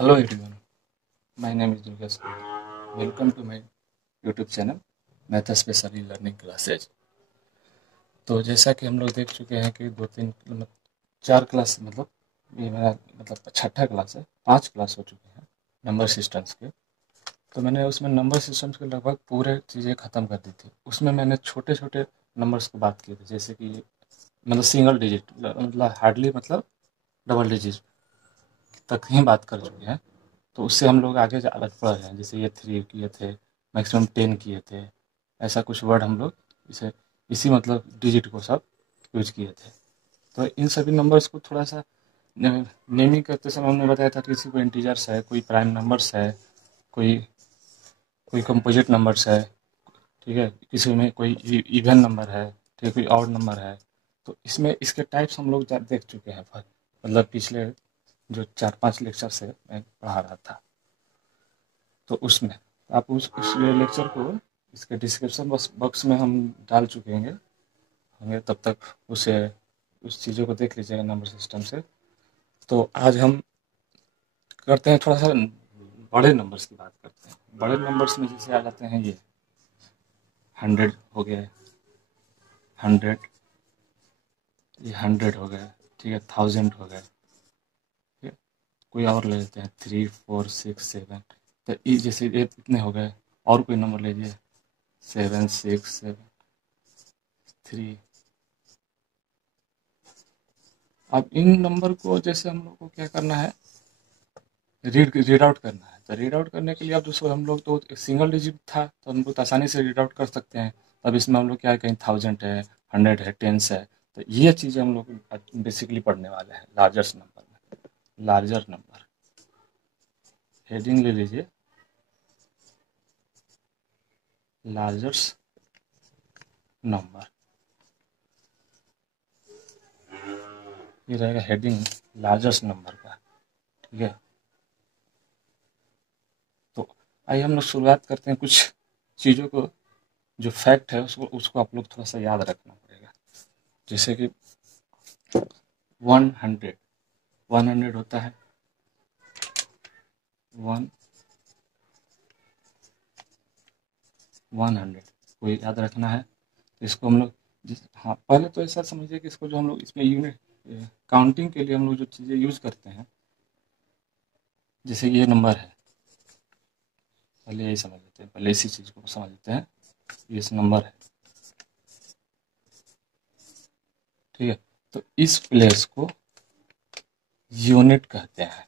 Hello everyone, my name is Durgas Kumar. Welcome to my YouTube channel Meta Specially Learning Classes। तो जैसा कि हम लोग देख चुके हैं कि दो तीन मतलब चार क्लास मतलब ये मेरा मतलब छठा क्लास है, 5 क्लास हो चुके हैं नंबर सिस्टम्स के। तो मैंने उसमें नंबर सिस्टम्स के लगभग पूरे चीज़ें ख़त्म कर दी थी। उसमें मैंने छोटे छोटे नंबर्स की बात की थी, जैसे कि मतलब सिंगल डिजिट मतलब हार्डली मतलब डबल डिजिट तक ही बात कर चुके हैं। तो उससे हम लोग आगे अलग बढ़ रहे हैं, जैसे ये 3 किए थे, मैक्सिमम 10 किए थे। ऐसा कुछ वर्ड हम लोग इसे इसी मतलब डिजिट को सब यूज किए थे। तो इन सभी नंबर्स को थोड़ा सा नेमिंग करते समय हमने बताया था कि किसी को इंटीजर्स है, कोई प्राइम नंबर्स है, कोई कोई कंपोजिट नंबर्स है, ठीक है, किसी में कोई इवन नंबर है, ठीक है, कोई ऑड नंबर है। तो इसमें इसके टाइप्स हम लोग देख चुके हैं, मतलब पिछले जो 4-5 लेक्चर से मैं पढ़ा रहा था। तो उसमें आप उस लेक्चर को इसके डिस्क्रिप्शन बॉक्स में हम डाल चुके होंगे, तब तक उसे उस चीज़ों को देख लीजिएगा नंबर सिस्टम से। तो आज हम करते हैं थोड़ा सा बड़े नंबर्स की बात करते हैं। बड़े नंबर्स में जैसे आ जाते हैं ये 100 हो गया, 100, ये 100 हो गया, ठीक है, 1000 हो गया, ठीक है। कोई और ले लेते हैं 3 4 6 7। तो ये जैसे ये इतने हो गए, और कोई नंबर लीजिए 7 6 7 3। अब इन नंबर को जैसे हम लोग को क्या करना है, रीड आउट करना है। तो रीड आउट करने के लिए अब दूसरा हम लोग तो सिंगल डिजिट था तो हम लोग तो आसानी से रीड आउट कर सकते हैं। तब इसमें हम लोग क्या है, कहीं 1000 है, 100 है, टेंस है। तो ये चीज़ें हम लोग बेसिकली पढ़ने वाले हैं लार्जेस्ट नंबर में। लार्जर नंबर हेडिंग ले लीजिए, लार्जेस्ट नंबर, ये रहेगा हेडिंग लार्जेस्ट नंबर का, ठीक है। तो आइए हम लोग शुरुआत करते हैं कुछ चीज़ों को, जो फैक्ट है उसको उसको आप लोग थोड़ा सा याद रखना पड़ेगा। जैसे कि 100, 100 होता है 1 100 को याद रखना है। तो इसको हम लोग हाँ, पहले तो ऐसा समझिए कि इसको जो हम लोग इसमें यूनिट काउंटिंग के लिए हम लोग जो चीज़ें यूज करते हैं, जैसे ये नंबर है, पहले यही समझ लेते हैं, पहले इसी चीज़ को समझ लेते हैं। ये इस नंबर है, ठीक है। तो इस प्लेस को यूनिट कहते हैं,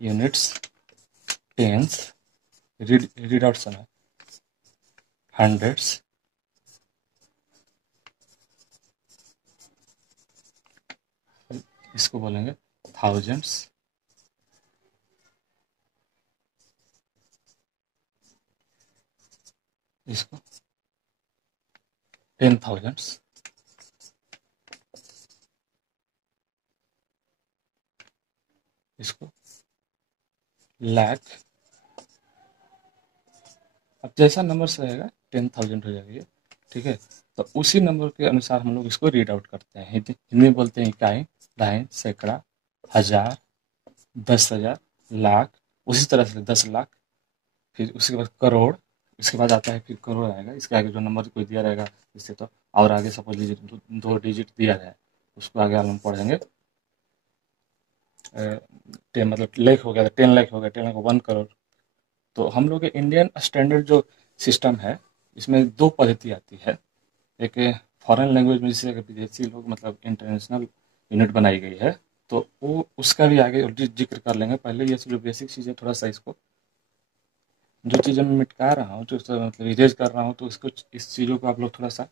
यूनिट्स, टेंस, रीड आउट समय, हंड्रेड्स, इसको बोलेंगे थाउजेंड्स, इसको 10,000s, इसको लाख। अब जैसा नंबर रहेगा 10,000 हो जाएगा ये, ठीक है। तो उसी नंबर के अनुसार हम लोग इसको रीड आउट करते हैं। हिंदी हिंदी में बोलते हैं इकाई, दहाई, सैकड़ा, हजार, 10,000, लाख। उसी तरह से 10 लाख, फिर उसके बाद करोड़, इसके बाद आता है फिर करोड़ आएगा। इसके आगे जो नंबर कोई दिया रहेगा, इससे तो और आगे सपोज लीजिए दो डिजिट दिया जाए, उसको आगे हम पढ़ेंगे। 10 मतलब लाख हो गया, 10 लाख हो गया, 10 लाख 1 करोड़। तो हम लोग के इंडियन स्टैंडर्ड जो सिस्टम है, इसमें दो पद्धति आती है। एक फॉरेन लैंग्वेज में जिसे विदेशी लोग मतलब इंटरनेशनल यूनिट बनाई गई है, तो वो उसका भी आगे जिक्र कर लेंगे। पहले ये जो बेसिक चीज़ें थोड़ा सा इसको, जो चीज़ें मैं मिटका रहा हूँ, जो मतलब इरेज कर रहा हूँ, तो इसको इस चीज़ों को आप लोग थोड़ा सा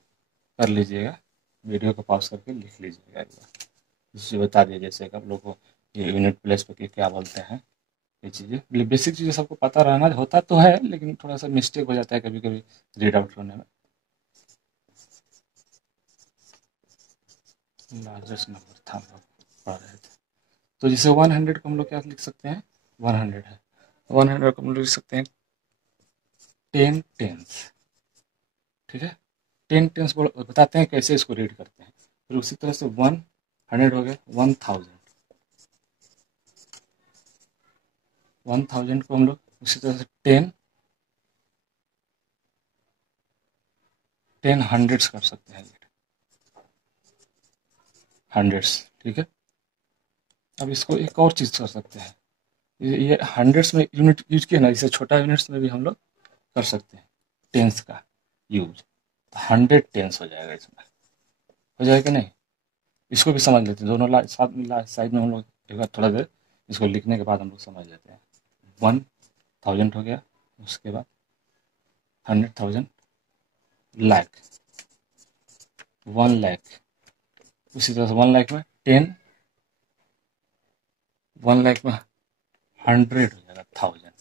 कर लीजिएगा, वीडियो को पॉज करके लिख लीजिएगा एक बार। जिससे बता दिए जैसे कि आप लोग को ये यूनिट प्लेस पर क्या बोलते हैं, ये चीज़ें बेसिक चीज़ें सबको पता रहना होता तो है, लेकिन थोड़ा सा मिस्टेक हो जाता है कभी कभी रीड आउट करने में। लार्जेस्ट नंबर था हम लोग पढ़ रहे थे। तो जैसे 100 को हम लोग क्या लिख सकते हैं, 100 है, 100 को हम लोग लिख सकते हैं 10 टेंस, ठीक है। 10 टेंस बताते हैं कैसे इसको रीड करते हैं। फिर उसी तरह से 100 हो गया 1000, 1000 को हम लोग उसी तरह से 10 हंड्रेड्स कर सकते हैं, हंड्रेड्स। ठीक है, अब इसको एक और चीज़ कर सकते हैं, ये हंड्रेड्स में यूनिट यूज किया ना, इसे छोटा यूनिट्स में भी हम लोग कर सकते हैं टेंस का यूज। तो 100 टेंस हो जाएगा, इसमें हो जाएगा नहीं। इसको भी समझ लेते हैं, दोनों साइड में हम लोग एक बार थोड़ा देर इसको लिखने के बाद हम लोग समझ लेते हैं। 1000 हो गया, उसके बाद 100,000, लाख, 1 लाख। उसी तरह से 1 लाख में 10, 1 लाख में 100 हो जाएगा, 1000,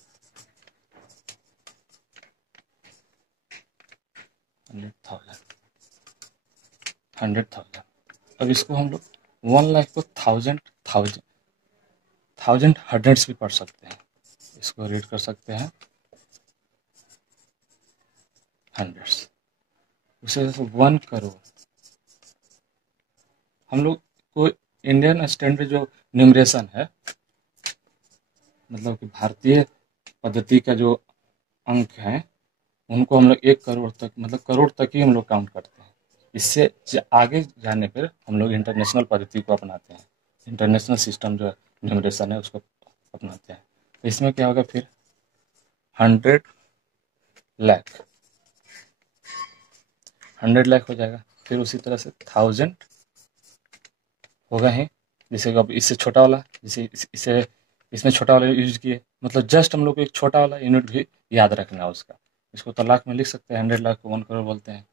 100,000, 100,000। अब इसको हम लोग 1 लाख को थाउजेंड थाउजेंड थाउजेंड हंड्रेड्स भी पढ़ सकते हैं, इसको रीड कर सकते हैं हंड्रेड्स। उसी तरह से 1 करोड़, हम लोग को इंडियन स्टैंडर्ड जो न्यूमरेशन है, मतलब कि भारतीय पद्धति का जो अंक है, उनको हम लोग 1 करोड़ तक, मतलब करोड़ तक ही हम लोग काउंट करते हैं। इससे आगे जाने पर हम लोग इंटरनेशनल पद्धति को अपनाते हैं, इंटरनेशनल सिस्टम जो न्यूमरेशन है उसको अपनाते हैं। तो इसमें क्या होगा फिर, 100 लाख, 100 लाख हो जाएगा। फिर उसी तरह से 1000 होगा ही, जैसे अब इससे छोटा वाला, जैसे इसे इसमें छोटा वाला यूज किए, मतलब जस्ट हम लोग को एक छोटा वाला यूनिट भी याद रखना है उसका। इसको तो लाख में लिख सकते हैं, 100 लाख को 1 करोड़ बोलते हैं।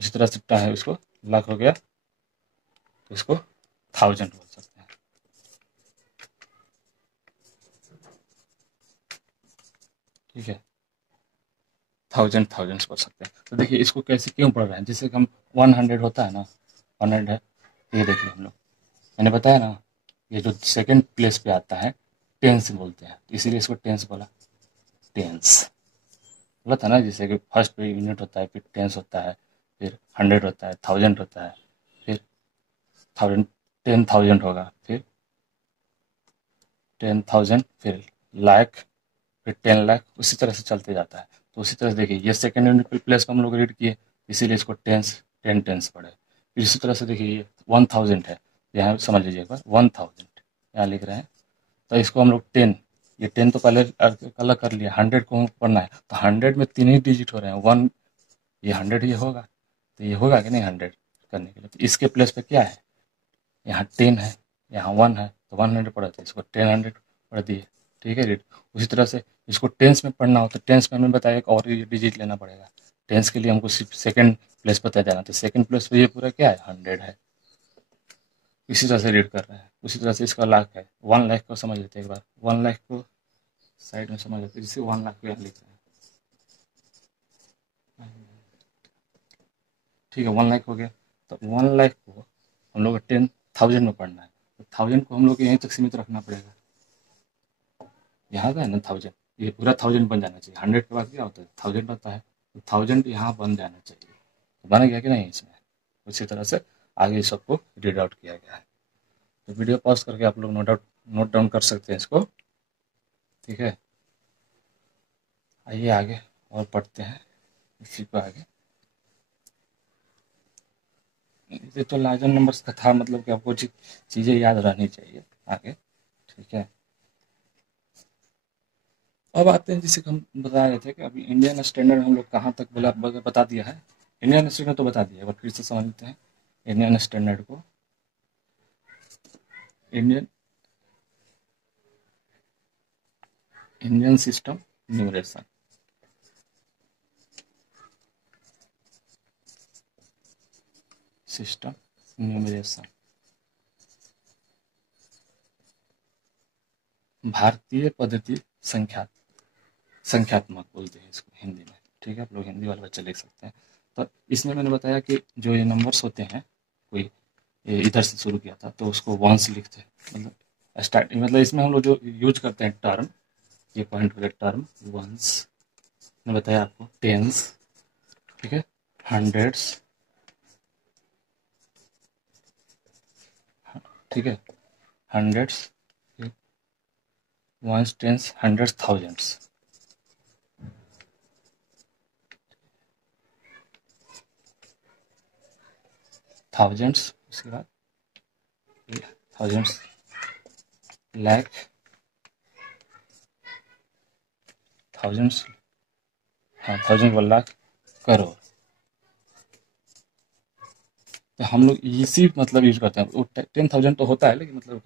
इसी तरह से है, इसको लाख हो गया तो इसको 1000 बोल सकते हैं। ठीक है, 1000 थाउजेंड्स बोल सकते हैं। तो देखिए इसको कैसे क्यों पढ़ रहे हैं, जैसे कि हम 100 होता है ना, 100 है, ये देखिए हम लोग, मैंने बताया ना, ये जो सेकंड प्लेस पे आता है टेंस बोलते हैं, इसीलिए इसको टेंस बोला, टेंस बोला था ना। जैसे कि फर्स्ट पे यूनिट होता है, फिर टेंस होता है, फिर 100 होता है, 1000 होता है, फिर 1000, 10,000 होगा, फिर 10,000, फिर लाख, फिर 10 लाख, उसी तरह से चलते जाता है। तो उसी तरह से देखिए ये सेकेंड यूनिट प्लेस को हम लोग रीड किए, इसीलिए इसको टेंस, 10 टेंस पढ़े। फिर इसी तरह से देखिए ये 1000 है, यहाँ समझ लीजिए एक बार, 1000 यहाँ लिख रहे हैं, तो इसको हम लोग 10, ये 10 तो पहले अलग कर लिया, 100 को पढ़ना है, तो 100 में 3 ही डिजिट हो रहे हैं, 1, ये 100 ये होगा, तो ये होगा कि नहीं 100 करने के लिए। तो इसके प्लेस पे क्या है, यहाँ 10 है, यहाँ 1 है, तो 100 पढ़ा था, इसको 10 पढ़ दिए। ठीक है रीड। उसी तरह से इसको टेंस में पढ़ना हो तो टेंस में हमें बताया एक और डिजिट लेना पड़ेगा। टेंस के लिए हमको सिर्फ सेकंड प्लेस पता जाना, तो सेकंड प्लेस पे ये पूरा क्या है, 100 है। इसी तरह से रीड कर रहे हैं। उसी तरह से इसका लाख है, 1 लाख को समझ लेते हैं एक बार, 1 लाख को साइड में समझ लेते हैं, जिससे 1 लाख को यहाँ लिख रहे हैं। ठीक है, 1 लाख हो गया, तो 1 लाख को हम लोग 10,000 में पढ़ना है, तो 1000 को हम लोग यहीं तक सीमित रखना पड़ेगा। यहाँ का है ना 1000, ये पूरा 1000 बन जाना चाहिए। 100 के बाद क्या होता है, 1000 रहता है, तो 1000 यहाँ बन जाना चाहिए। तो बन गया कि नहीं इसमें। उसी तरह से आगे सबको रीड आउट किया गया है। तो वीडियो पॉज करके आप लोग नोट डाउन कर सकते हैं इसको। ठीक है, आइए आगे और पढ़ते हैं इसी को आगे। ये तो लार्जर नंबर्स का था, मतलब कि आपको चीज़ें याद रहनी चाहिए आगे। ठीक है, अब आते हैं जिसे हम बता रहे थे कि अभी इंडियन स्टैंडर्ड हम लोग कहाँ तक बता दिया है। इंडियन स्टैंडर्ड तो बता दिया, बट फिर से समझ लेते हैं इंडियन स्टैंडर्ड को। Indian system numeration, system numeration, भारतीय पद्धति संख्यात्मक बोलते हैं इसको हिंदी में। ठीक है, आप लोग हिंदी वाले बच्चे लिख सकते हैं। तो इसमें मैंने बताया कि जो ये नंबर्स होते हैं, कोई ये इधर से शुरू किया था तो उसको वंस लिखते हैं, मतलब स्टार्टिंग, मतलब इसमें हम लोग जो यूज करते हैं टर्म, ये पॉइंट वाले टर्म, वंस मैंने बताया आपको, टेंस, ठीक है, हंड्रेड्स, ठीक है, hundreds, ones, tens, hundreds, thousands. Thousands, उसके बाद थाउजेंड्स, लाख, थाउजेंड्स, हाँ थाउजेंड, 1 लाख, करोड़। तो हम लोग इसी मतलब यूज करते हैं। वो 10,000 तो होता है, लेकिन मतलब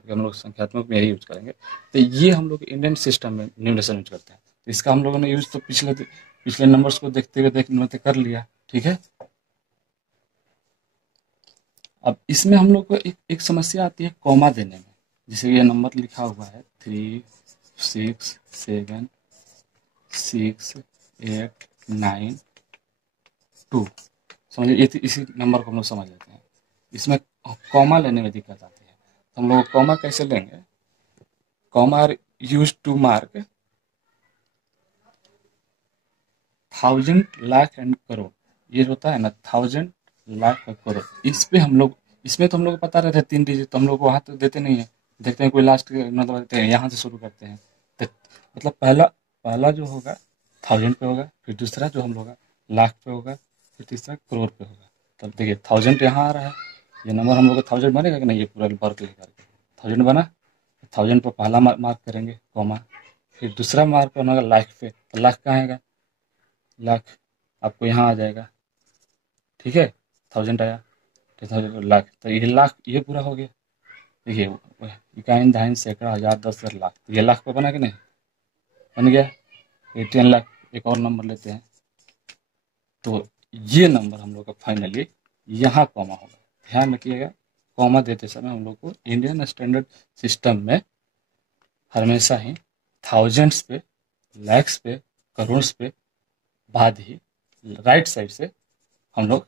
कि हम लोग संख्यात्मक में यही यूज करेंगे। तो ये हम लोग इंडियन सिस्टम में न्यूमरेशन यूज करते हैं। तो इसका हम लोगों ने यूज तो पिछले नंबर्स को देखते हुए मतलब कर लिया, ठीक है। अब इसमें हम लोग को एक समस्या आती है कॉमा देने में। जैसे ये नंबर लिखा हुआ है 3, 6, 7, 6, 8, 9, 2, समझिए। ये इसी नंबर को हम लोग समझ लेते हैं। इसमें कॉमा लेने में दिक्कत आती है। तो हम लोग कॉमा कैसे लेंगे? Comma are use to mark thousand, lakh and crore. ये होता है ना, थाउजेंड, लाख और करोड़। इस पे हम लोग, इसमें तो हम लोग को पता रहता है 3 डिजिट, तो हम लोग वहाँ तो देते नहीं है। देखते हैं कोई लास्ट मतलब देते हैं, यहाँ से शुरू करते हैं। तो मतलब पहला पहला जो होगा थाउजेंड पे होगा, फिर दूसरा जो हम लोग का लाख पे होगा, फिर तीसरा करोड़ पे होगा। तब देखिए थाउजेंड यहाँ आ रहा है, ये नंबर हम लोग का थाउजेंड बनेगा कि नहीं? ये पूरा वर्क लेकर थाउजेंड बना। थाउजेंड पे पहला मार्क करेंगे कॉमा, फिर दूसरा मार्क करना होगा लाख पे। तो लाख कहाँ आएगा? लाख आपको यहाँ आ जाएगा, ठीक है। थाउजेंड आया, 10,000, लाख। तो ये लाख, ये पूरा हो गया। देखिए इकाइन, दहाइन, सैकड़ा, हजार, 10,000, लाख। तो ये लाख पे बना कि नहीं? बन गया। ये 10 लाख। एक और नंबर लेते हैं, तो ये नंबर हम लोग का फाइनली यहाँ कॉमा होगा। ध्यान रखिएगा, कॉमा देते समय हम लोग को इंडियन स्टैंडर्ड सिस्टम में हमेशा ही थाउजेंड्स पे, लैक्स पे, करोड़ पे बाद ही राइट साइड से हम लोग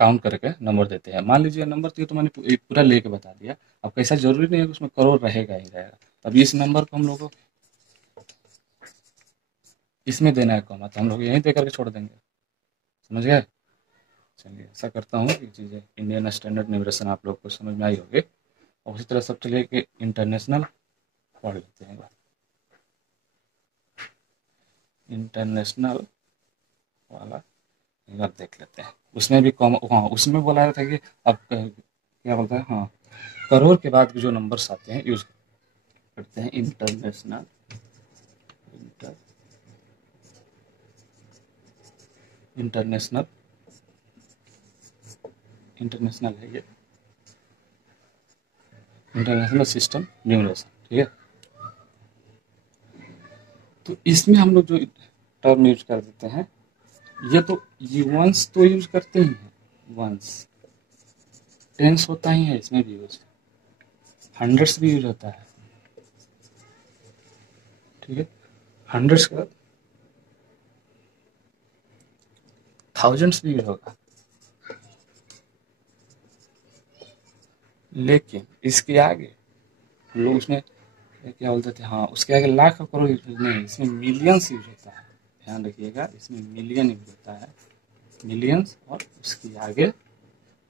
काउंट करके नंबर देते हैं। मान लीजिए नंबर तो मैंने पूरा लेके बता दिया। अब कैसा जरूरी नहीं है कि उसमें करोड़ रहेगा ही रहेगा। अब इस नंबर को हम लोग को इसमें देना है कॉमा, तो हम लोग यहीं दे करके छोड़ देंगे। समझ गए? चलिए, ऐसा करता हूँ कि चीज़ें इंडियन स्टैंडर्ड न्यूमरेशन आप लोग को समझ में आई होगी। और उसी तरह सब चलिए कि इंटरनेशनल पढ़ लेते हैं। इंटरनेशनल वाला एक बार देख लेते हैं। उसमें भी कॉमा, हाँ उसमें बोला था कि अब क्या बोलता है, हाँ करोड़ के बाद जो नंबर्स आते हैं यूज करते हैं इंटरनेशनल। इंटरनेशनल इंटरनेशनल है ये, इंटरनेशनल सिस्टम न्यूमरेशन, ठीक है। तो इसमें हम लोग जो टर्म यूज कर देते हैं, ये तो ये वंस तो यूज करते ही हैं, वंस। टेंस होता ही है इसमें भी यूज, हंड्रेड्स भी यूज होता है, ठीक है। हंड्रेड्स का थाउजेंड्स भी यूज होगा। लेकिन इसके आगे लोग उसमें क्या बोलते थे, हाँ उसके आगे लाख और करोड़ यूज नहीं, इसमें मिलियंस यूज होता है। ध्यान रखिएगा, इसमें मिलियन यूज होता है, मिलियंस। और उसके आगे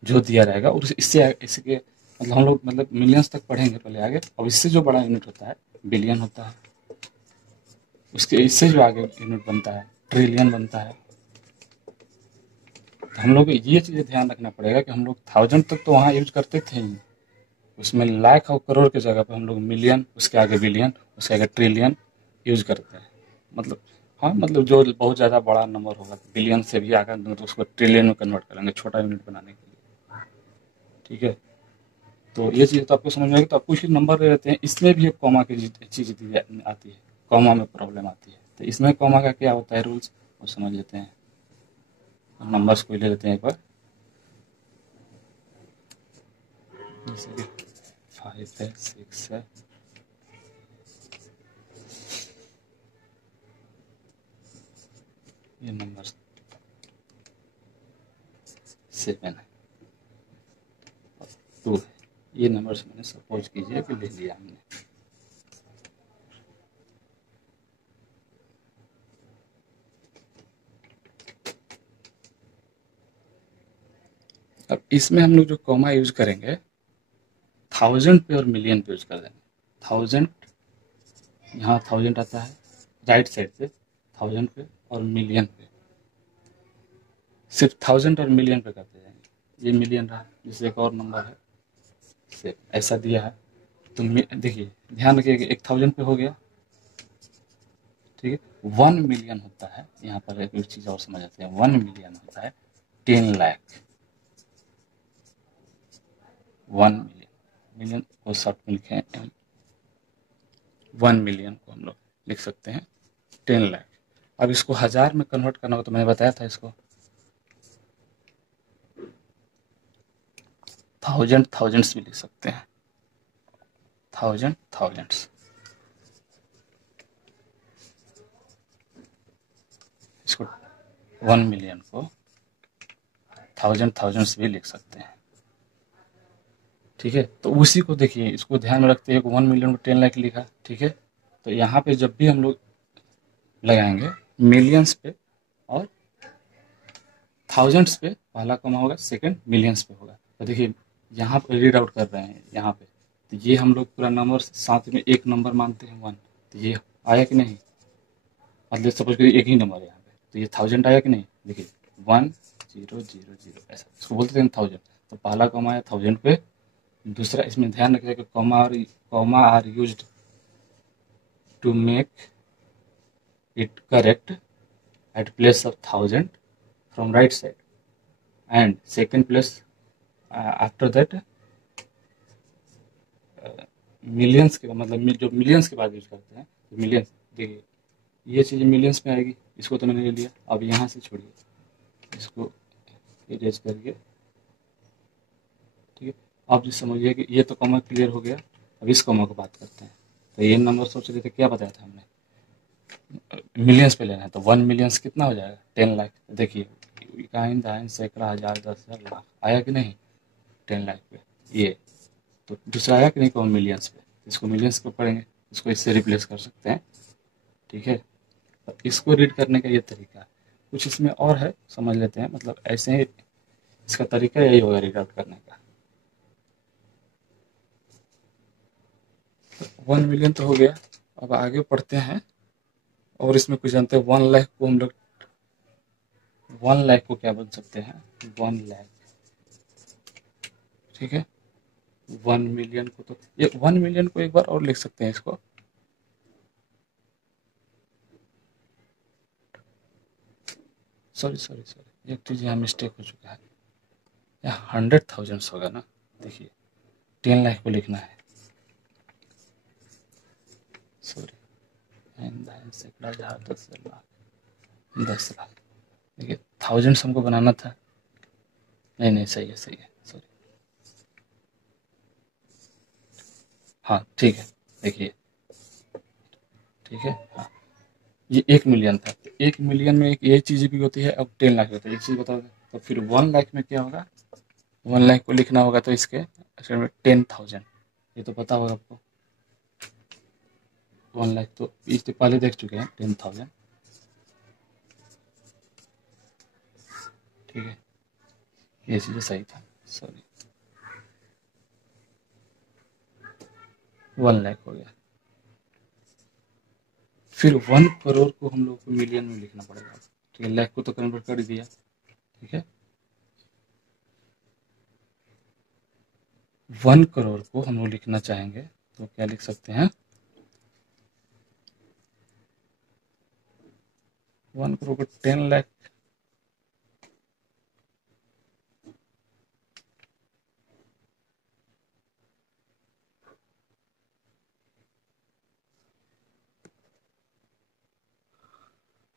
जो दिया रहेगा, और इससे इसके मतलब हम लोग मतलब मिलियंस तक पढ़ेंगे पहले आगे। और इससे जो बड़ा यूनिट होता है बिलियन होता है। उसके इससे जो आगे यूनिट बनता है ट्रिलियन बनता है। तो हम लोग को ये चीज़ें ध्यान रखना पड़ेगा कि हम लोग थाउजेंड तक तो वहाँ यूज करते थे ही, उसमें लाख और करोड़ की जगह पर हम लोग मिलियन, उसके आगे बिलियन, उसके आगे ट्रिलियन यूज करते हैं। मतलब हाँ, मतलब जो बहुत ज़्यादा बड़ा नंबर होगा बिलियन से भी आगे, तो उसको ट्रिलियन में कन्वर्ट करेंगे छोटा यूनिट बनाने के लिए, ठीक है। तो ये चीज़ तो आपको समझ में आएगी। तो आपको कुछ नंबर दे देते हैं, इसमें भी एक कॉमा की चीज़ आती है, कॉमा में प्रॉब्लम आती है। तो इसमें कॉमा का क्या होता है रूल्स, वो समझ लेते हैं। नंबर्स को ले लेते हैं एक बार, जैसे कि 5 है, 6 है, ये नंबर 7 है, 2 है। ये नंबर्स मैंने सपोज कीजिए कि ले लिया हमने। अब इसमें हम लोग जो कॉमा यूज करेंगे थाउजेंड पे और मिलियन पे यूज कर देंगे। 1000, यहाँ 1000 आता है राइट साइड पे, 1000 पे और मिलियन पे, सिर्फ 1000 और मिलियन पे करते जाएंगे। ये मिलियन रहा, जैसे एक और नंबर है से ऐसा दिया है, तो देखिए ध्यान रखिए कि 1000 पे हो गया, ठीक है। 1 मिलियन होता है, यहाँ पर एक चीज़ और समझ आते हैं, 1 मिलियन होता है 10 लाख। 1 मिलियन, मिलियन को शॉर्ट में लिखे 1 मिलियन को हम लोग लिख सकते हैं 10 लाख। अब इसको हजार में कन्वर्ट करना हो तो मैंने बताया था, इसको थाउजेंड्स भी लिख सकते हैं, थाउजेंड्स। इसको 1 मिलियन को थाउजेंड्स भी लिख सकते हैं, ठीक है। तो उसी को देखिए, इसको ध्यान में रखते हैं, 1 मिलियन को 10 लाख लिखा, ठीक है। तो यहाँ पे जब भी हम लोग लगाएंगे मिलियंस पे और थाउजेंड्स पे पहला कॉमा होगा, सेकंड मिलियंस पे होगा। तो देखिए यहाँ पे रीड आउट कर रहे हैं यहाँ पे, तो ये हम लोग पूरा नंबर साथ में एक नंबर मानते हैं 1, तो ये आया कि नहीं, मतलब सपोज करिए एक ही नंबर है यहाँ पे, तो ये 1000 आया कि नहीं, देखिए 1000 ऐसा, इसको बोलते थे 1000। तो पहला कॉमा आया 1000 पे, दूसरा इसमें ध्यान रखिएगा कि comma are used to make it correct at place of 1000 from right side, and second place after that millions के, मतलब जो मिलियंस के बाद यूज करते हैं, तो मिलियंस, देखिए ये चीज़ मिलियंस में आएगी, इसको तो मैंने ले लिया। अब यहाँ से छोड़िए, इसको इरेज करिए, ठीक है। आप जो समझिए कि ये तो कॉमा क्लियर हो गया, अब इस कॉमा को बात करते हैं। तो ये नंबर सोच रहे थे, क्या बताया था हमने, मिलियंस पे लेना है, तो 1 मिलियंस कितना हो जाएगा, 10 लाख। देखिए इकाइन दाइन सैकड़ा हजार दस हजार लाख आया कि नहीं 10 लाख पे, ये तो दूसरा आया कि नहीं कॉमा मिलियंस पे, इसको मिलियंस पे पढ़ेंगे, इसको इससे रिप्लेस कर सकते हैं, ठीक है। तो इसको रीड करने का ये तरीका है, कुछ इसमें और है, समझ लेते हैं। मतलब ऐसे ही इसका तरीका यही होगा रीड आउट करने का। तो 1 मिलियन तो हो गया, अब आगे पढ़ते हैं, और इसमें कुछ जानते हैं 1 लाख को हम लोग, 1 लाख को क्या बोल सकते हैं, 1 लाख, ठीक है। 1 मिलियन को तो, ये 1 मिलियन को एक बार और लिख सकते हैं, इसको सॉरी एक चीज़ यहाँ मिस्टेक हो चुका है, यहाँ 100,000 होगा ना, देखिए 10 लाख को लिखना है, सॉरी, सैकड़ा हजार दस लाख, 10 लाख, देखिए थाउजेंड्स हमको बनाना था, नहीं सही है सॉरी, हाँ ठीक है, देखिए ठीक है, हाँ ये 1 मिलियन था, तो 1 मिलियन में एक ये चीज़ भी होती है, अब 10 लाख होता है, एक चीज़ बताओगे, तो फिर 1 लाख में क्या होगा, 1 लाख को लिखना होगा तो इसके अक्षर में 10,000, ये तो पता होगा आपको। 1 लाख तो इससे पहले देख चुके हैं, 10,000, ठीक है, ये चीज़ सही था, सॉरी 1 लाख हो गया। फिर 1 करोड़ को हम लोग को मिलियन में लिखना पड़ेगा, ठीक है, लाख को तो कन्वर्ट कर दिया, ठीक है। 1 करोड़ को हम लोग लिखना चाहेंगे तो क्या लिख सकते हैं, 1 करोड़ को 10 लाख,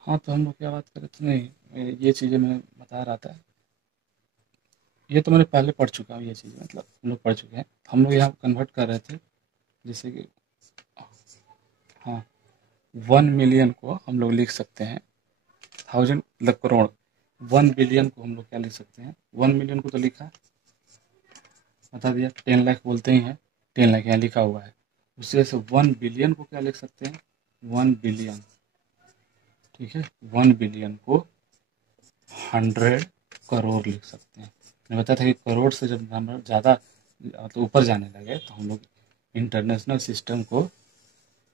हाँ तो हम लोग क्या बात कर रहे थे, नहीं ये चीज़ें मैं बता रहा था, ये तो मैंने पहले पढ़ चुका हूँ, ये चीज़ मतलब हम लोग पढ़ चुके हैं, हम लोग यहाँ कन्वर्ट कर रहे थे, जैसे कि हाँ 1 मिलियन को हम लोग लिख सकते हैं 1000, मतलब करोड़। 1 बिलियन को हम लोग क्या लिख सकते हैं, 1 मिलियन को तो लिखा, बता दिया, 10 लाख बोलते ही हैं, 10 लाख यहाँ लिखा हुआ है, उसी वजह से 1 बिलियन को क्या लिख सकते हैं, 1 बिलियन, ठीक है। 1 बिलियन को 100 करोड़ लिख सकते हैं। मैंने बताया था कि करोड़ से जब नंबर ज़्यादा तो ऊपर जाने लगे तो हम लोग इंटरनेशनल सिस्टम को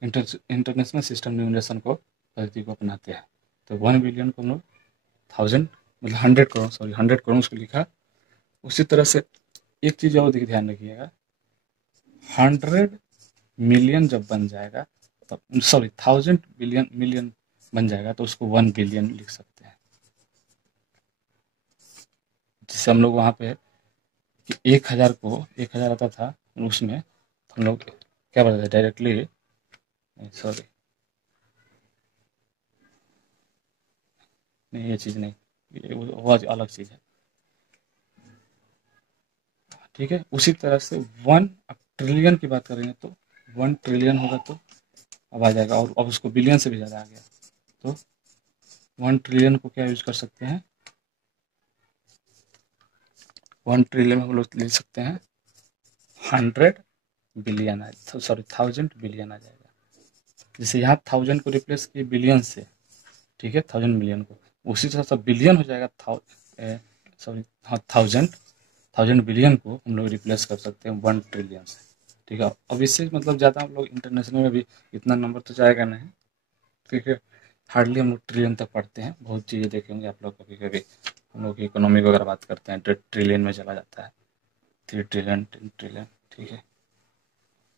इंटरनेशनल सिस्टम न्यूमरेशन को पद्धति को अपनाते हैं। तो 1 बिलियन को हम लोग 1000 मतलब 100 करोड़ उसको लिखा। उसी तरह से एक चीज़ और ध्यान रखिएगा, 100 मिलियन जब बन जाएगा, सॉरी 1000 मिलियन बन जाएगा तो उसको 1 बिलियन लिख सकते हैं। जिससे हम लोग वहाँ पे कि 1000 आता था, उसमें हम लोग क्या बताते हैं डायरेक्टली, सॉरी नहीं ये चीज़ नहीं, ये वो अलग चीज़ है, ठीक है। उसी तरह से 1 ट्रिलियन की बात करेंगे तो 1 ट्रिलियन होगा तो अब आ जाएगा, और अब उसको बिलियन से भी ज़्यादा आ गया तो 1 ट्रिलियन को क्या यूज कर सकते हैं, 1 ट्रिलियन हम लोग ले सकते हैं 100 बिलियन, सॉरी 1000 बिलियन आ जाएगा। जैसे यहाँ 1000 को रिप्लेस किए बिलियन से, ठीक है, 1000 मिलियन को, उसी तरह से बिलियन हो जाएगा, सॉरी हाँ 1000 बिलियन को हम लोग रिप्लेस कर सकते हैं 1 ट्रिलियन से, ठीक है। अब इससे मतलब ज़्यादा हम लोग इंटरनेशनल में भी इतना नंबर तो जाएगा नहीं, ठीक है। हार्डली हम लोग ट्रिलियन तक पढ़ते हैं, बहुत चीज़ें देखे होंगे आप लोग, कभी कभी हम लोग इकोनॉमी वगैरह बात करते हैं तो ट्रिलियन में चला जाता है, 3 ट्रिलियन 10 ट्रिलियन, ठीक है।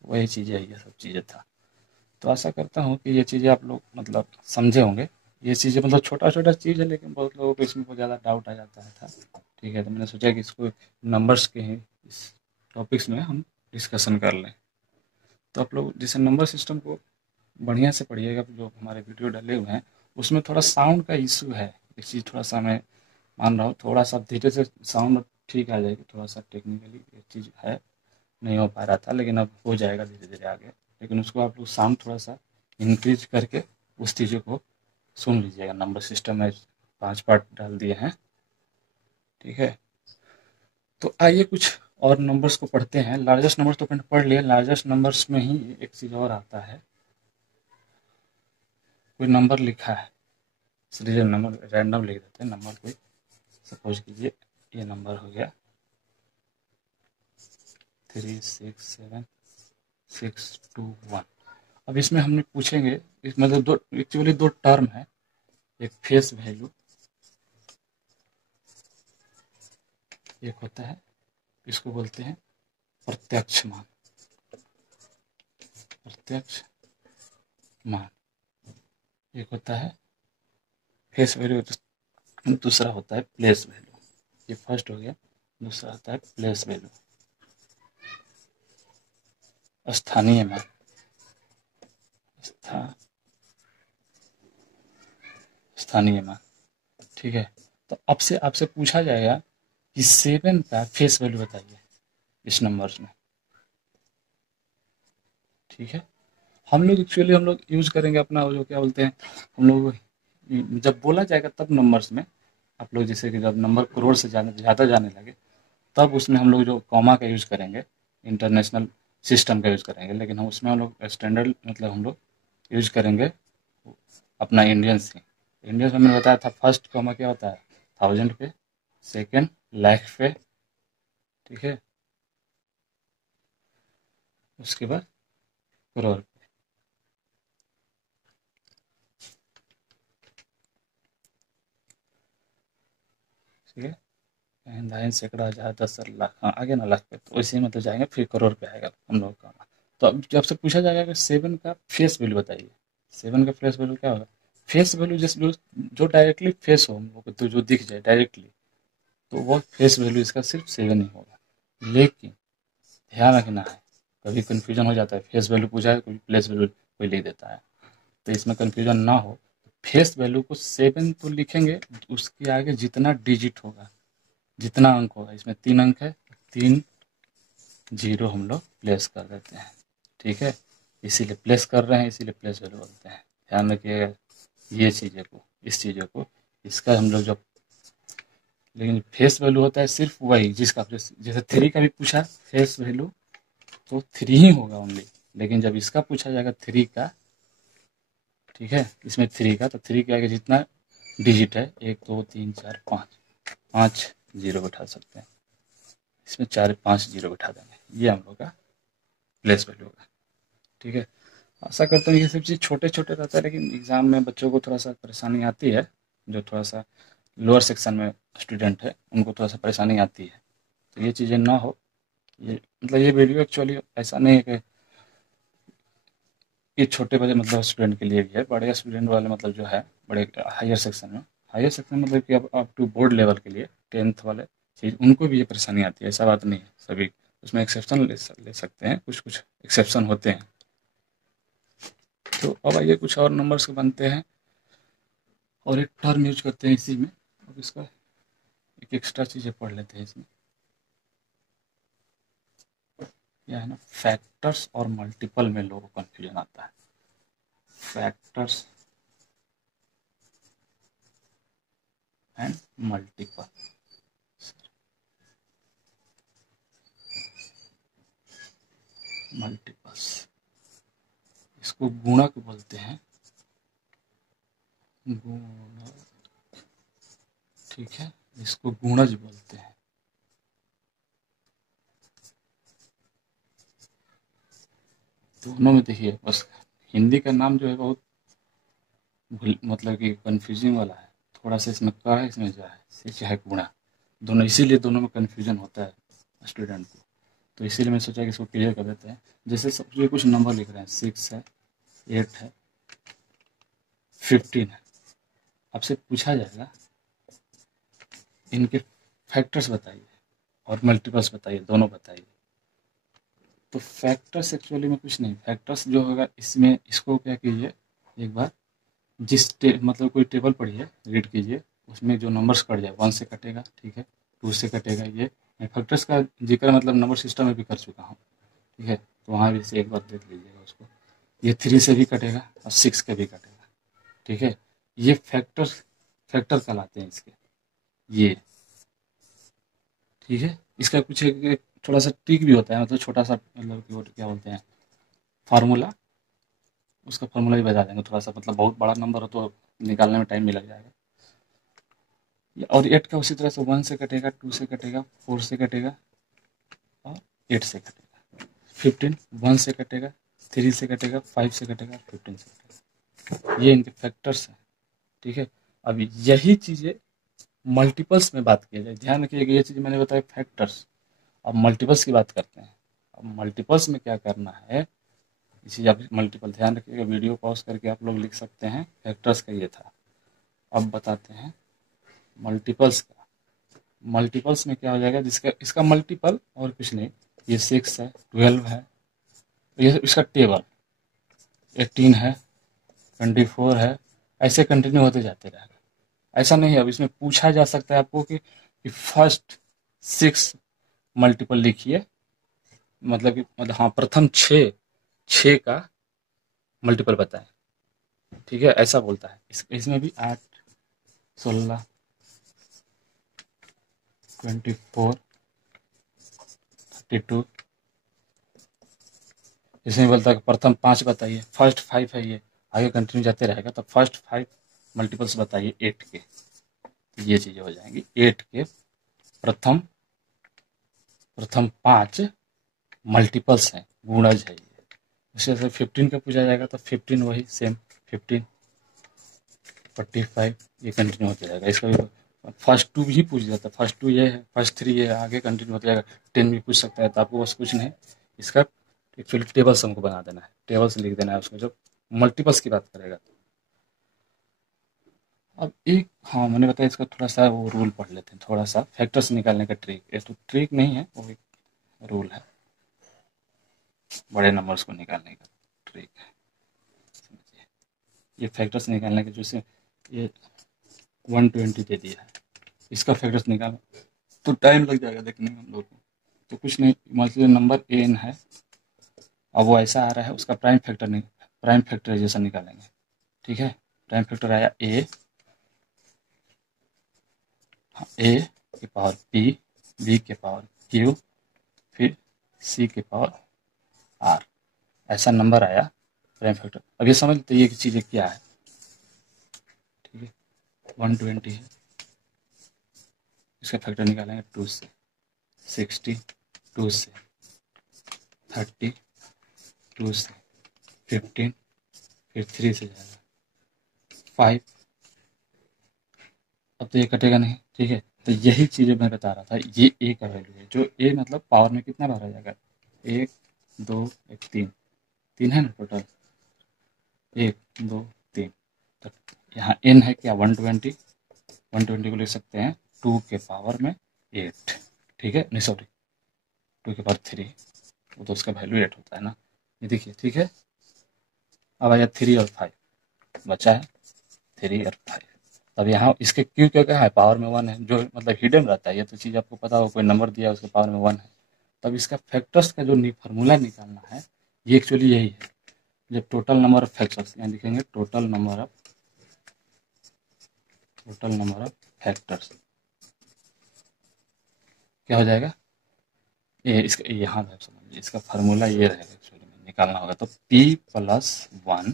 वही चीज़ें है, ये सब चीज़ें था। तो आशा करता हूँ कि ये चीज़ें आप लोग मतलब समझे होंगे। ये चीज़ें मतलब छोटा छोटा चीज़ है, लेकिन बहुत लोगों को इसमें बहुत ज़्यादा डाउट आ जाता है था, ठीक है। तो मैंने सोचा कि इसको नंबर्स के ही इस टॉपिक्स में हम डिस्कशन कर लें। तो आप लोग जैसे नंबर सिस्टम को बढ़िया से पढ़िएगा, जो हमारे वीडियो डले हुए हैं उसमें थोड़ा साउंड का इशू है, एक चीज़ थोड़ा सा मैं मान रहा हूँ, थोड़ा सा धीरे से साउंड ठीक आ जाएगी, थोड़ा सा टेक्निकली ये चीज़ है, नहीं हो पा रहा था, लेकिन अब हो जाएगा धीरे धीरे आगे। लेकिन उसको आप लोग साउंड थोड़ा सा इंक्रीज करके उस चीज़ों को सुन लीजिएगा। नंबर सिस्टम में 5 पार्ट डाल दिए हैं, ठीक है। तो आइए कुछ और नंबर्स को पढ़ते हैं। लार्जेस्ट नंबर्स तो अपन पढ़ लिए, लार्जेस्ट नंबर्स में ही एक चीज़ और आता है, कोई नंबर लिखा है, सीरियल नंबर रैंडम लिख देते हैं नंबर कोई, सपोज कीजिए ये नंबर हो गया 367621। अब इसमें हमने पूछेंगे, इस मतलब दो एक्चुअली 2 टर्म है, एक फेस वैल्यू, एक होता है इसको बोलते हैं प्रत्यक्ष मान, प्रत्यक्ष मान एक होता है फेस वैल्यू, दूसरा होता है प्लेस वैल्यू। ये फर्स्ट हो गया, दूसरा होता है प्लेस वैल्यू, स्थानीय मान, स्थानीय मान, ठीक है। तो अब से आपसे पूछा जाएगा कि 7 का फेस वैल्यू बताइए इस नंबर्स में, ठीक है। हम लोग एक्चुअली हम लोग यूज करेंगे अपना वो जो क्या बोलते हैं, हम लोग जब बोला जाएगा तब नंबर्स में, आप लोग जैसे कि जब नंबर करोड़ से ज़्यादा जाने लगे तब उसमें हम लोग जो कॉमा का यूज़ करेंगे, इंटरनेशनल सिस्टम का यूज़ करेंगे, लेकिन हम उसमें हम लोग स्टैंडर्ड मतलब हम लोग यूज करेंगे अपना इंडियन से। इंडियन में मैंने बताया था फर्स्ट कॉमा क्या होता है 1000 पे, सेकंड लाख पे, ठीक है, उसके बाद करोड़ पे, ठीक है। लाइन सैकड़ा हज़ार 10 लाख, हाँ आगे ना लाख पे, तो वैसे ही मतलब जाएंगे फिर करोड़ पे आएगा हम लोग का। तो अब जब से पूछा जाएगा कि 7 का फेस वैल्यू बताइए, 7 का फेस वैल्यू क्या होगा, फेस वैल्यू जिस जो डायरेक्टली फेस हो हम लोग को, तो जो दिख जाए डायरेक्टली, तो वो फेस वैल्यू इसका सिर्फ 7 ही होगा। लेकिन ध्यान रखना है, कभी कन्फ्यूजन हो जाता है, फेस वैल्यू पूछा है कोई प्लेस वैल्यू कोई लिख देता है, तो इसमें कन्फ्यूजन ना हो, फेस वैल्यू को 7 तो लिखेंगे, उसके आगे जितना डिजिट होगा, जितना अंक होगा, इसमें 3 अंक है, 3 जीरो हम लोग प्लेस कर देते हैं, ठीक है। इसीलिए प्लेस कर रहे हैं, इसीलिए प्लेस वैल्यू बोलते हैं। ध्यान रखिएगा ये चीज़ों को, इस चीज़ों को, इसका हम लोग जब, लेकिन फेस वैल्यू होता है सिर्फ वही जिसका, जैसे 3 का भी पूछा फेस वैल्यू तो 3 ही होगा ओनली, लेकिन जब इसका पूछा जाएगा 3 का, ठीक है, इसमें 3 का, तो 3 के आगे जितना डिजिट है 1 2 3 4 5, 5 जीरो बैठा सकते हैं, इसमें 4 5 जीरो बैठा देंगे, ये हम लोग का प्लेस वैल्यू होगा। ठीक है, आशा करता हूँ ये सब चीज़ छोटे छोटे रहता है, लेकिन एग्ज़ाम में बच्चों को थोड़ा सा परेशानी आती है, जो थोड़ा सा लोअर सेक्शन में स्टूडेंट है उनको थोड़ा सा परेशानी आती है। तो ये चीज़ें ना हो, ये मतलब ये वीडियो एक्चुअली ऐसा नहीं है कि ये छोटे बड़े मतलब स्टूडेंट के लिए भी है, बड़े स्टूडेंट वाले मतलब जो है बड़े हायर सेक्शन मतलब कि अब अप टू बोर्ड लेवल के लिए 10th वाले चीज़ उनको भी ये परेशानी आती है, ऐसा बात नहीं है। सभी उसमें एक्सेप्शन ले सकते हैं, कुछ कुछ एक्सेप्शन होते हैं। तो अब आइए कुछ और नंबर्स के बनते हैं और एक टर्म यूज करते हैं इसी में। अब इसका एक एक्स्ट्रा चीज़ें पढ़ लेते हैं इसमें, क्या है ना, फैक्टर्स और मल्टीपल में लोगों को कन्फ्यूजन आता है। फैक्टर्स एंड मल्टीपल, मल्टीपल्स इसको गुणक बोलते हैं, गुणक। ठीक है, इसको गुणज बोलते हैं। दोनों में देखिए बस हिंदी का नाम जो है बहुत मतलब कि कंफ्यूजिंग वाला है, थोड़ा सा इसमें क है, इसमें जा है, सिच है, गुणा, दोनों, इसीलिए दोनों में कंफ्यूजन होता है स्टूडेंट को। तो इसीलिए मैं सोचा कि इसको क्लियर कर देते हैं। जैसे सब ये कुछ नंबर लिख रहे हैं, 6 है, 8 है, 15 है। आपसे पूछा जाएगा इनके फैक्टर्स बताइए और मल्टीपल्स बताइए, दोनों बताइए। तो फैक्टर्स एक्चुअली में कुछ नहीं, फैक्टर्स जो होगा इसमें इसको क्या कीजिए, एक बार मतलब कोई टेबल पढ़िए, रीड कीजिए, उसमें जो नंबर्स कट जाए, 1 से कटेगा, ठीक है, 2 से कटेगा। ये मैं फैक्टर्स का जिक्र मतलब नंबर सिस्टम में भी कर चुका हूँ, ठीक है, तो वहाँ भी से एक बार देख लीजिएगा उसको। ये 3 से भी कटेगा और 6 का भी कटेगा, ठीक है। ये फैक्टर कहलाते हैं इसके, ये, ठीक है। इसका कुछ एक थोड़ा सा ट्रिक भी होता है, मतलब छोटा सा, मतलब कि वो क्या बोलते हैं, फार्मूला, उसका फार्मूला भी बता देंगे थोड़ा सा, मतलब बहुत बड़ा नंबर हो तो निकालने में टाइम भी लग जाएगा। और 8 का उसी तरह से 1 से कटेगा, 2 से कटेगा, 4 से कटेगा और 8 से कटेगा। 15 1 से कटेगा, 3 से कटेगा, 5 से कटेगा, 15 से कटेगा। ये इनके फैक्टर्स हैं, ठीक है। अब यही चीज़ें मल्टीपल्स में बात किया जाए, ध्यान रखिएगा, ये चीज़ मैंने बताया फैक्टर्स। अब मल्टीपल्स की बात करते हैं। अब मल्टीपल्स में क्या करना है, इसी आप मल्टीपल ध्यान रखिएगा, वीडियो पॉज करके आप लोग लिख सकते हैं, फैक्टर्स का ये था। अब बताते हैं मल्टीपल्स का। मल्टीपल्स में क्या हो जाएगा, जिसका इसका मल्टीपल और कुछ नहीं, ये 6 है, 12 है, ये इसका टेबल 18 है, 24 है, ऐसे कंटिन्यू होते जाते रहेगा। ऐसा नहीं है, अब इसमें पूछा जा सकता है आपको कि फर्स्ट 6 मल्टीपल लिखिए, मतलब कि मतलब हाँ, प्रथम 6 का मल्टीपल बताएं, ठीक है, ऐसा बोलता है। इसमें भी 8, 16, 24, 32, इसमें बोलता है कि प्रथम 5 बताइए, फर्स्ट 5 है, ये आगे कंटिन्यू जाते रहेगा, तो फर्स्ट 5 मल्टीपल्स बताइए 8 के। ये चीज़ें हो जाएंगी 8 के प्रथम प्रथम 5 मल्टीपल्स हैं, गुणज है ये। उसी से 15 का पूछा जाएगा तो 15 वही सेम, 15, 45, ये कंटिन्यू होते जाएगा। इसका भी फर्स्ट 2 भी पूछ जाता है, फर्स्ट 2 ये है, फर्स्ट 3 ये है, आगे कंटिन्यू होता जाएगा। 10 भी पूछ सकता है, तो आपको बस कुछ नहीं, इसका एक्चुअली टेबल्स हमको बना देना है, टेबल्स लिख देना है उसको, जब मल्टीपल्स की बात करेगा। अब एक, हाँ मैंने बताया, इसका थोड़ा सा वो रूल पढ़ लेते हैं, थोड़ा सा फैक्टर्स निकालने का ट्रिक। ये तो ट्रिक नहीं है, वो एक रूल है, बड़े नंबर्स को निकालने का ट्रिक है, समझिए। ये फैक्टर्स निकालने के, जैसे ये 120 दे दिया है, इसका फैक्टर्स निकालना तो टाइम लग जाएगा देखने में हम लोग को। तो कुछ नहीं, मतलब नंबर एन है, अब वो ऐसा आ रहा है, उसका प्राइम फैक्टर नहीं, प्राइम फैक्टराइजेशन निकालेंगे, ठीक है। प्राइम फैक्टर आया ए के पावर पी, बी के पावर क्यू, फिर सी के पावर आर, ऐसा नंबर आया प्राइम फैक्टर। अब ये समझ लेते ये चीज़ें क्या है, ठीक है। 120 है, इसका फैक्टर निकालेंगे 2 से, 60, 2 से, 30, 2 से 15, फिर 3 से जाएगा 5। अब तो ये कटेगा नहीं, ठीक है। तो यही चीज़ें मैं बता रहा था, ये ए का वैल्यू है, जो ए मतलब पावर में कितना बार आ जाएगा, 1 2 1 3, 3 है ना टोटल, 1 2 3। तो यहाँ n है क्या, 120, 120 को लिख सकते हैं 2 के पावर में 8, ठीक है, नहीं सॉरी 2 के पावर 3, वो तो उसका वैल्यू 8 होता है ना, ये देखिए, ठीक है। अब आया 3 और 5, बचा है 3 और 5। अब यहाँ इसके क्यू क्या है, पावर में 1 है, जो मतलब हिडन रहता है, ये तो चीज़ आपको पता हो, कोई नंबर दिया है उसके पावर में 1 है। तब इसका फैक्टर्स का जो फार्मूला निकालना है, ये एक्चुअली यही है। जब टोटल नंबर ऑफ फैक्टर्स यहाँ लिखेंगे, टोटल नंबर ऑफ फैक्टर्स क्या हो जाएगा, ये इसका यहाँ आप समझिए, इसका फार्मूला ये रहेगा एक्चुअली में, निकालना होगा तो p+1,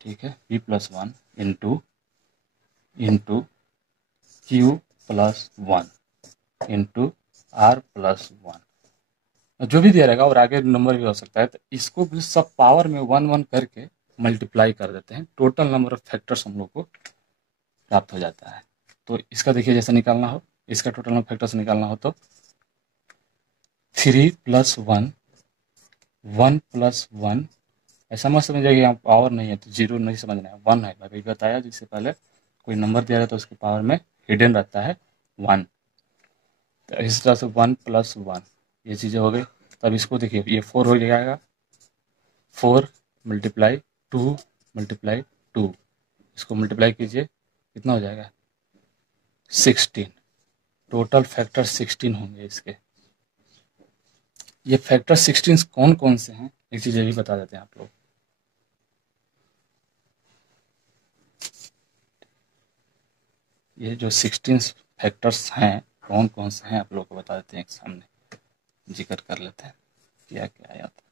ठीक है, p+1 into q+1 into r+1, जो भी दिया रहेगा, और आगे नंबर भी हो सकता है। तो इसको भी सब पावर में 1 1 करके मल्टीप्लाई कर देते हैं, टोटल नंबर ऑफ फैक्टर्स हम लोग को प्राप्त हो जाता है। तो इसका देखिए, जैसे निकालना हो, इसका टोटल नंबर फैक्टर्स निकालना हो तो 3+1, 1+1, ऐसा मत समझिएगा यहाँ पावर नहीं है तो जीरो नहीं समझना है, 1 है। मैं भी बताया जिससे पहले, कोई नंबर दिया रहता है तो उसके पावर में हिडन रहता है 1। तो इस तरह से 1+1 ये चीज़ें हो गई। तब इसको देखिए, ये 4 हो जाएगा, 4 × 2 × 2, इसको मल्टीप्लाई कीजिए, कितना हो जाएगा 16। टोटल फैक्टर 16 होंगे इसके। ये फैक्टर 16 कौन कौन से हैं, एक चीज़ ये भी बता देते हैं आप लोग। ये जो 16 फैक्टर्स हैं कौन कौन से हैं, आप लोग को बता देते हैं, एक सामने जिक्र कर लेते हैं क्या क्या आया था।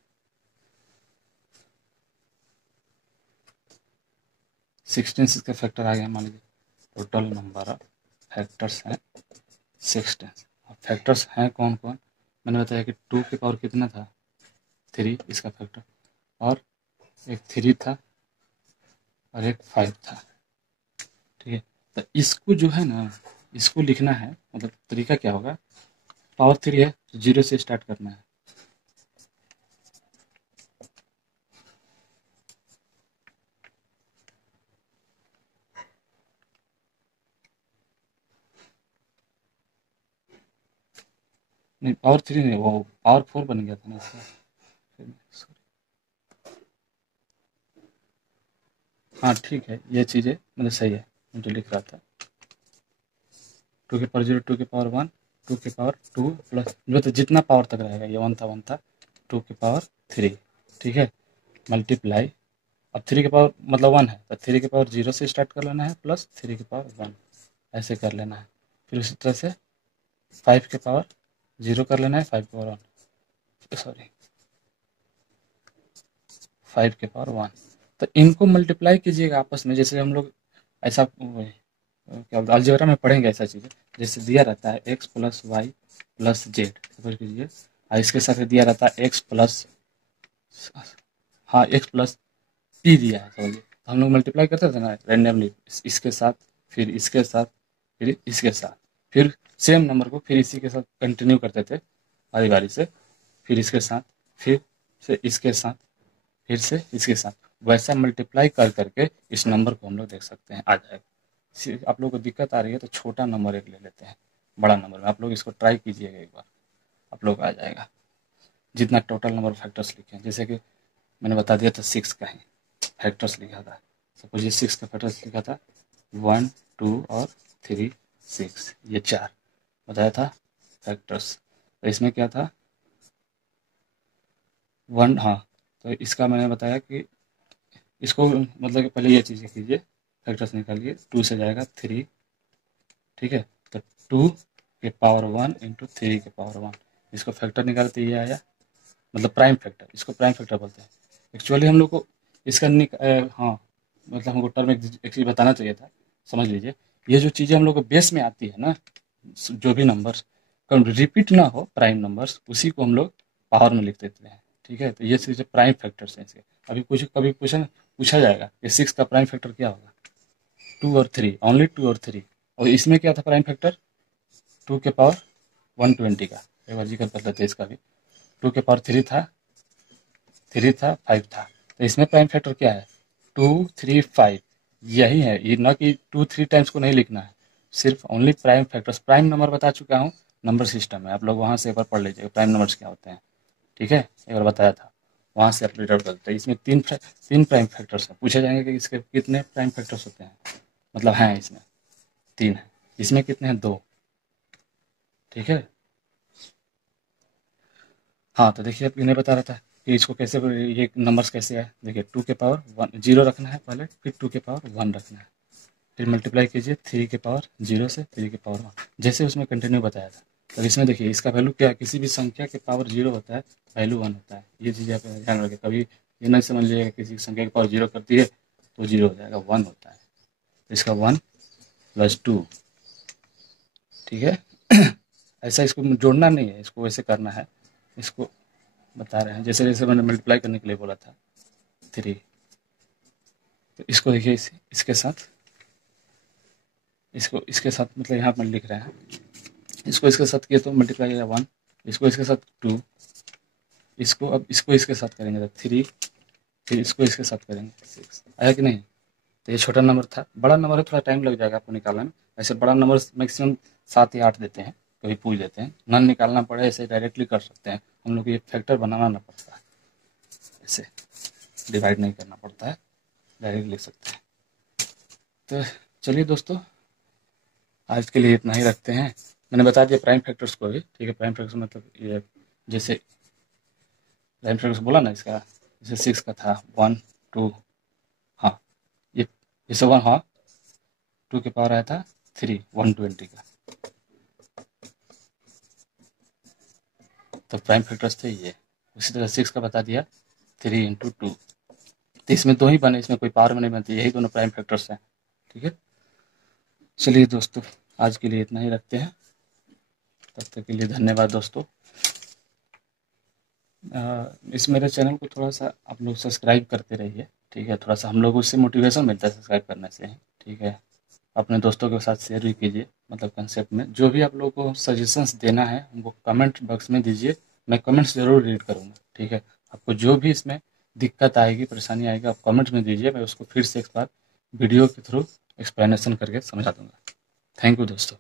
16 इसके फैक्टर आ गए, मान लीजिए टोटल नंबर ऑफ फैक्टर्स हैं 16। फैक्टर्स हैं कौन कौन, मैंने बताया कि 2 के पावर कितना था, 3 इसका फैक्टर, और एक 3 था और एक 5 था, ठीक है। तो इसको जो है ना, इसको लिखना है, मतलब तरीका क्या होगा, पावर 3 है तो 0 से स्टार्ट करना है, नहीं पावर 3 नहीं, वो पावर 4 बन गया था ना इसका। हाँ ठीक है, ये चीज़ें मतलब सही है, मुझे लिख रहा था 2 के पावर 0, 2 के पावर 1, 2 के पावर 2 प्लस, जो तो जितना पावर तक रहेगा, ये 1 था 2 के पावर 3, ठीक है, मल्टीप्लाई। अब 3 के पावर मतलब 1 है तो 3 के पावर 0 से स्टार्ट कर लेना है, प्लस 3 के पावर 1, ऐसे कर लेना है। फिर उसी तरह से 5 के पावर 0 कर लेना है, 5 के पावर 1, सॉरी 5 के पावर 1। तो इनको मल्टीप्लाई कीजिएगा आपस में, जैसे हम लोग ऐसा क्या बोलते हैं, अलजेब्रा में पढ़ेंगे ऐसा चीज़, जैसे दिया रहता है x+y+z, सपोज कीजिए, और इसके साथ दिया रहता है x+, हाँ x+p दिया है, समझिए, तो हम लोग मल्टीप्लाई करते थे ना रैंडमली, इसके साथ, फिर इसके साथ, फिर इसके साथ, फिर सेम नंबर को फिर इसी के साथ कंटिन्यू करते थे बारी बारी से, फिर इसके साथ, फिर से इसके साथ, फिर से इसके साथ, वैसा मल्टीप्लाई कर करके इस नंबर को हम लोग देख सकते हैं, आ जाएगा। आप लोग को दिक्कत आ रही है तो छोटा नंबर एक ले लेते हैं, बड़ा नंबर में आप लोग इसको ट्राई कीजिएगा एक बार, आप लोग आ जाएगा। जितना टोटल नंबर फैक्टर्स लिखे हैं, जैसे कि मैंने बता दिया था 6 का ही फैक्टर्स लिखा था, सपोज ये 6 का फैक्टर्स लिखा था 1 2 और 3 6, ये 4 बताया था फैक्टर्स। तो इसमें क्या था 1, हाँ, तो इसका मैंने बताया कि इसको मतलब कि पहले ये चीज़ें कीजिए, फैक्टर्स निकालिए, 2 से जाएगा 3, ठीक है, तो 2 के पावर 1 इंटू 3 के पावर 1, इसको फैक्टर निकालते ये आया, मतलब प्राइम फैक्टर, इसको प्राइम फैक्टर बोलते हैं। एक्चुअली हम लोग को इसका हाँ, मतलब हमको टर्म एक चीज़ बताना चाहिए था, समझ लीजिए, ये जो चीज़ें हम लोग को बेस में आती है ना, जो भी नंबर्स रिपीट ना हो, प्राइम नंबर्स, उसी को हम लोग पावर में लिख देते हैं, ठीक है। तो ये चीज़ प्राइम फैक्टर्स हैं इसके। अभी कुछ कभी पूछा जाएगा कि 6 का प्राइम फैक्टर क्या होगा, 2 और 3, ओनली 2 और 3। और इसमें क्या था प्राइम फैक्टर, 2 के पावर 120 का। एक बार जिक्र कर लेते हैं इसका भी। 2 के पावर 3 था, 5 था। तो इसमें प्राइम फैक्टर क्या है, 2, 3, 5। यही है, ये ना कि 2, 3 टाइम्स को नहीं लिखना है, सिर्फ only prime factors. Prime number बता चुका हूँ, नंबर सिस्टम है, आप लोग वहाँ से एक बार पढ़ लीजिएगा प्राइम नंबर्स क्या होते हैं। ठीक है, एक बार बताया था, वहाँ से आप रीड आउट कर सकते हैं। इसमें तीन प्राइम फैक्टर्स हैं। पूछे जाएंगे कि इसके कितने प्राइम फैक्टर्स होते हैं, मतलब हैं इसमें 3 है। इसमें कितने हैं, 2। ठीक है। हाँ, तो देखिए अब इन्हें बता रहा था कि इसको कैसे, ये नंबर्स कैसे है। देखिए 2 के पावर 1 0 रखना है पहले, फिर 2 के पावर 1 रखना है, फिर मल्टीप्लाई कीजिए 3 के पावर 0 से 3 के पावर 1, जैसे उसमें कंटिन्यू बताया था। तो इसमें देखिए इसका वैल्यू क्या है, किसी भी संख्या के पावर 0 होता है, वैल्यू 1 होता है। ये चीज़ आप ध्यान रखें, कभी ये नहीं समझ लीजिएगा किसी संख्या के पावर 0 करती है तो 0 हो जाएगा, 1 होता है। तो इसका 1 + 2, ठीक है। ऐसा इसको जोड़ना नहीं है, इसको वैसे करना है, इसको बता रहे हैं। जैसे जैसे मैंने मल्टीप्लाई करने के लिए बोला था 3, तो इसको देखिए इसके साथ, इसके साथ मतलब यहाँ पर लिख रहे हैं, इसको इसके साथ किए तो मल्टीप्लाई 1, इसको इसके साथ 2, इसको अब इसको इसके साथ करेंगे तो 3, फिर इसको इसके साथ करेंगे 6। आया कि नहीं। तो ये छोटा नंबर था, बड़ा नंबर है थोड़ा टाइम लग जाएगा आपको निकालने में। ऐसे बड़ा नंबर मैक्सिमम 7 या 8 देते हैं, कभी पूछ देते हैं। नन निकालना पड़े ऐसे डायरेक्टली कर सकते हैं, हम लोग को ये फैक्टर बनाना ना पड़ता है, ऐसे डिवाइड नहीं करना पड़ता है, डायरेक्ट लिख सकते हैं। तो चलिए दोस्तों, आज के लिए इतना ही रखते हैं। मैंने बता दिया प्राइम फैक्टर्स को भी, ठीक है। प्राइम फैक्टर्स मतलब ये, जैसे प्राइम फैक्टर्स बोला ना इसका, जैसे 6 का था 1, 2, हाँ ये जैसे 1, हाँ 2 के पावर आया था 3, 120 का। तो प्राइम फैक्टर्स थे ये। उसी तरह 6 का बता दिया 3 × 2। तो इसमें 2 ही बने, इसमें कोई पावर में नहीं बनती, यही दोनों प्राइम फैक्टर्स हैं। ठीक है। चलिए दोस्तों, आज के लिए इतना ही रखते हैं। तब तक के लिए धन्यवाद दोस्तों। इस मेरे चैनल को थोड़ा सा आप लोग सब्सक्राइब करते रहिए, ठीक है। थोड़ा सा हम लोग उससे मोटिवेशन मिलता है सब्सक्राइब करने से, ठीक है। अपने दोस्तों के साथ शेयर भी कीजिए, मतलब कंसेप्ट में जो भी आप लोगों को सजेशंस देना है उनको कमेंट बॉक्स में दीजिए, मैं कमेंट्स ज़रूर रीड करूँगा, ठीक है। आपको जो भी इसमें दिक्कत आएगी, परेशानी आएगी, आप कमेंट में दीजिए, मैं उसको फिर से एक बार वीडियो के थ्रू एक्सप्लेनेशन करके समझा दूँगा। थैंक यू दोस्तों।